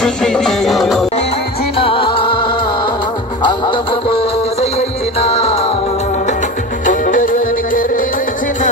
శుద్ధి చేయించిన అంగముతో చేయించిన ఉత్తరుని కరించిన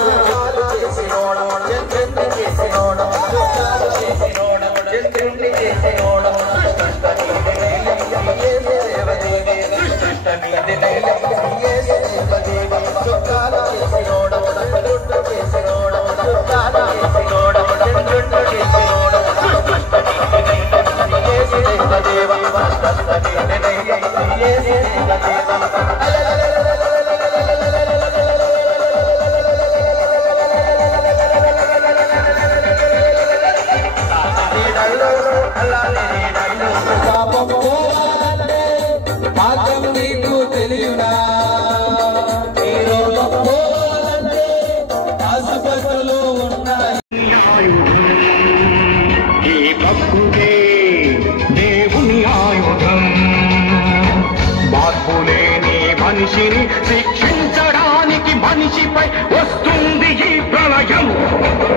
మనిషిని శిక్షించడానికి మనిషిపై వస్తుంది ఈ ప్రళయం.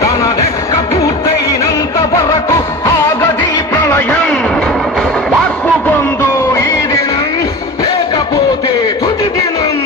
తన లెక్క పూర్తయినంత వరకు ఆగది ప్రళయం. మార్పు పొందు ఈ దినం, లేకపోతే తుది దినం.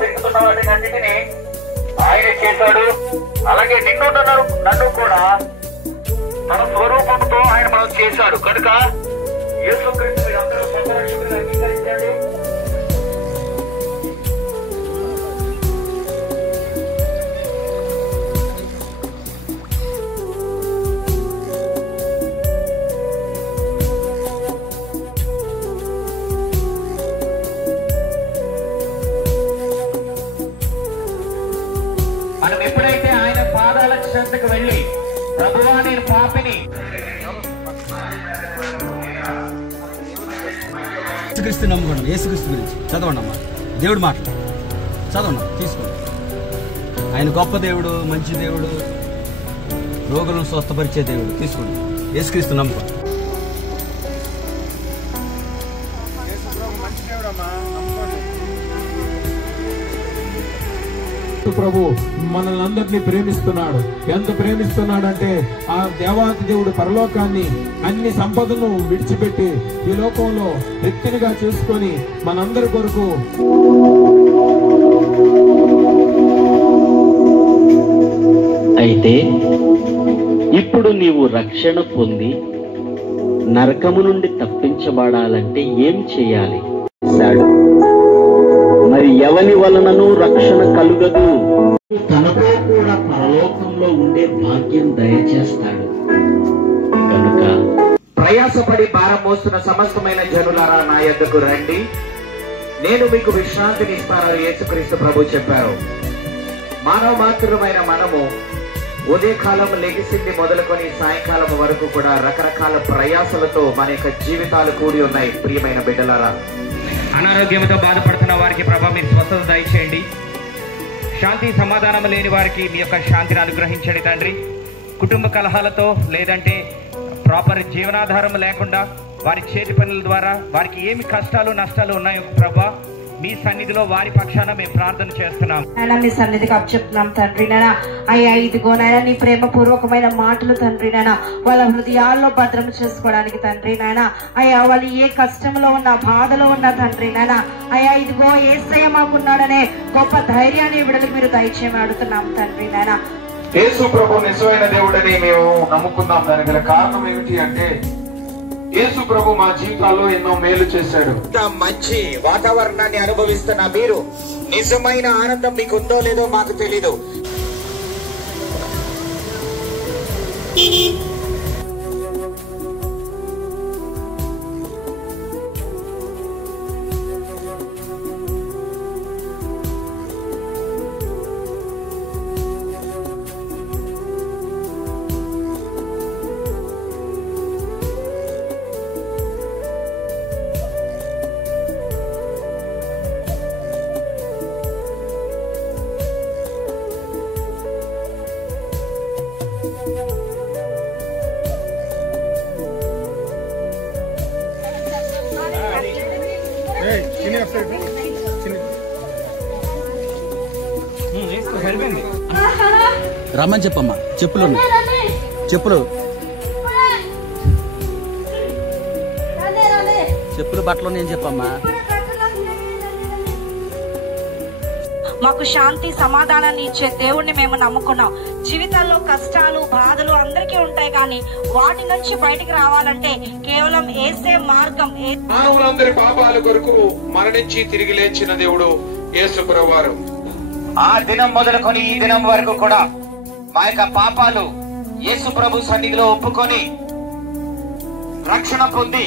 పెరుగుతున్న వాటిని అన్నిటినీ ఆయన చేశాడు. అలాగే నన్ను కూడా మన స్వరూపంతో ఆయన మనం చేశాడు కనుక యేసుక్రీస్తు మీరందరూ సంరక్షకుడిని అంగీకరించండి. మనం ఎప్పుడైతే ఆయన పాదాల చెంతకు వెళ్ళి ప్రభువా నేను పాపిని యేసుక్రీస్తు నమ్ముకోండి. యేసుక్రీస్తు గురించి చదవండి అమ్మా, దేవుడు మాటలు చదవండి, తీసుకోండి. ఆయన గొప్ప దేవుడు, మంచి దేవుడు, రోగులను స్వస్థపరిచే దేవుడు. తీసుకోండి, యేసుక్రీస్తు నమ్ముకోండి. ప్రభు మనల్ని అందరినీ ప్రేమిస్తున్నాడు. ఎంత ప్రేమిస్తున్నాడంటే ఆ దేవాతి దేవుడు పరలోకాన్ని అన్ని సంపదను విడిచిపెట్టి ఈ లోకంలో వ్యక్తినిగా చేసుకొని మనందరి కొరకు అయితే ఇప్పుడు నీవు రక్షణ పొంది నరకము నుండి తప్పించబడాలంటే ఏం చేయాలి? మరి ఎవని వలనను రక్షణ కలుగదు. తనతో కూడా పరలోకంలో ఉండే భాగ్యం దయచేస్తాడు. కనుక ప్రయాసపడి భారం మోస్తున్న సమస్తమైన జనులారా నా యొద్దకు రండి, నేను మీకు విశ్రాంతిని ఇస్తానని యేసుక్రీస్తు ప్రభు చెప్పారు. మానవ మాత్రమైన మనము ఉదయకాలం లెగిసింది మొదలుకొని సాయంకాలం వరకు కూడా రకరకాల ప్రయాసలతో మన యొక్క జీవితాలు కూడి ఉన్నాయి. ప్రియమైన బిడ్డలారా, అనారోగ్యంతో బాధపడుతున్న వారికి ప్రభా మీరు స్వస్థత దయచేయండి. శాంతి సమాధానం లేని వారికి మీ యొక్క శాంతిని అనుగ్రహించండి తండ్రి. కుటుంబ కలహాలతో లేదంటే ప్రాపర్ జీవనాధారం లేకుండా వారి చేతి పనుల ద్వారా వారికి ఏమి కష్టాలు నష్టాలు ఉన్నాయో ప్రభా మీ సన్నిధిలో వారి పక్షాన మేము ప్రార్థన చేస్తున్నాం. మీ సన్నిధికి అప్పచెప్తున్నాం తండ్రి. నాయనా అయ్యా ఇదిగో నాయనా నీ ప్రేమపూర్వకమైన మాటలు తండ్రి నాయనా వాళ్ళ హృదయాల్లో భద్రం చేసుకోవడానికి తండ్రి నాయనా అయ్యా వాళ్ళు ఏ కష్టంలో ఉన్నా బాధలో ఉన్నా తండ్రి నాయనా అయ్యా ఇదిగో యేసయ్య మాకున్నాడనే గొప్ప ధైర్యాన్ని విడుదల మీరు దయచేయమని అడుగుతున్నాం తండ్రి నాయనా. యేసు ప్రభు నిజమైన దేవుడని మేము నమ్ముకున్నాం. దానికి గల కారణం ఏమిటి అంటే యేసు ప్రభు మా జీవితాల్లో ఎన్నో మేలు చేశాడు. ఇంత మంచి వాతావరణాన్ని అనుభవిస్తున్న మీరు నిజమైన ఆనందం మీకు ఉందో లేదో మాకు తెలీదు. రమ్మని చెప్పమ్మా. చెప్పులు చెప్పులు చెప్పులు బట్టలు నేను చెప్పమ్మా. మాకు శాంతి సమాధానాన్ని ఇచ్చే దేవుణ్ణి మేము నమ్ముకున్నాం. జీవితాల్లో కష్టాలు బాధలు అందరికీ ఉంటాయి, కానీ వాటి నుంచి బయటికి రావాలంటే కేవలం యేసే మార్గం. మానవులందరి పాపాల కొరకు మరణించి తిరిగి లేచిన దేవుడు యేసు ప్రభువారు. ఆ దినం మొదలుకొని ఈ దినం వరకు కూడా మా యొక్క పాపాలు యేసు ప్రభు సన్నిధిలో ఒప్పుకొని రక్షణ పొంది